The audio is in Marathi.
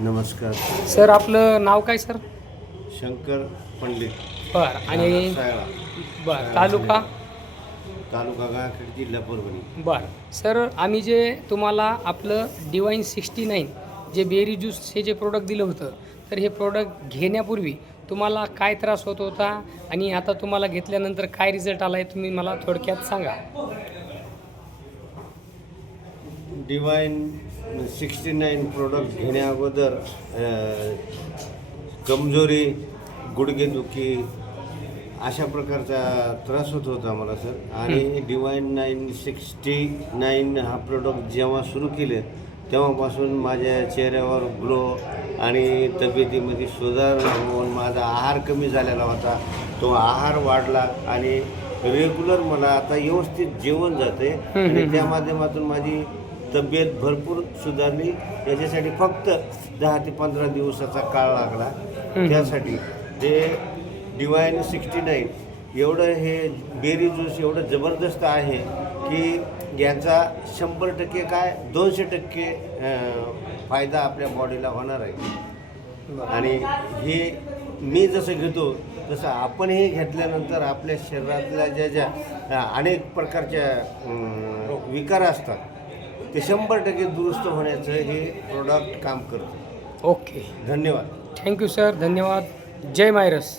नमस्कार. सर आपलं नाव काय सर? शंकर पंडित. बरं आणि सायळा. बरं तालुका तालुका गायखेड, जिल्हा परभणी. बरं सर, आम्ही जे तुम्हाला आपलं डिवाईन 69 जे बेरी ज्यूस हे जे प्रोडक्ट दिलं होतं, तर हे प्रोडक्ट घेण्यापूर्वी तुम्हाला काय त्रास होत होता आणि आता तुम्हाला घेतल्यानंतर काय रिझल्ट आला आहे, तुम्ही मला थोडक्यात सांगा. डिवाईन 69 प्रोडक्ट घेण्याअगोदर कमजोरी, गुडघेदुखी अशा प्रकारचा त्रास होत होता मला सर. आणि डिवाईन 969 हा प्रोडक्ट जेव्हा सुरू केले तेव्हापासून माझ्या चेहऱ्यावर ग्लो आणि तब्येतीमध्ये सुधारणा होऊन माझा आहार कमी झालेला होता, तो आहार वाढला आणि रेग्युलर मला आता व्यवस्थित जेवण जाते आणि त्या माध्यमातून माझी तब्येत भरपूर सुधारली. याच्यासाठी फक्त 10 ते 15 दिवसाचा काळ लागला. त्यासाठी ते डिवाईन 69 एवढं हे बेरी ज्यूस एवढं जबरदस्त आहे की याचा 100% काय 200% फायदा आपल्या बॉडीला होणार आहे. आणि हे मी जसं घेतो तसं आपण हे घेतल्यानंतर आपल्या शरीरातल्या ज्या अनेक प्रकारच्या विकार असतात ते 100% दुरुस्त होण्याचं हे प्रोडक्ट काम करतं. ओके, धन्यवाद. थँक्यू सर, धन्यवाद. जय मायरस.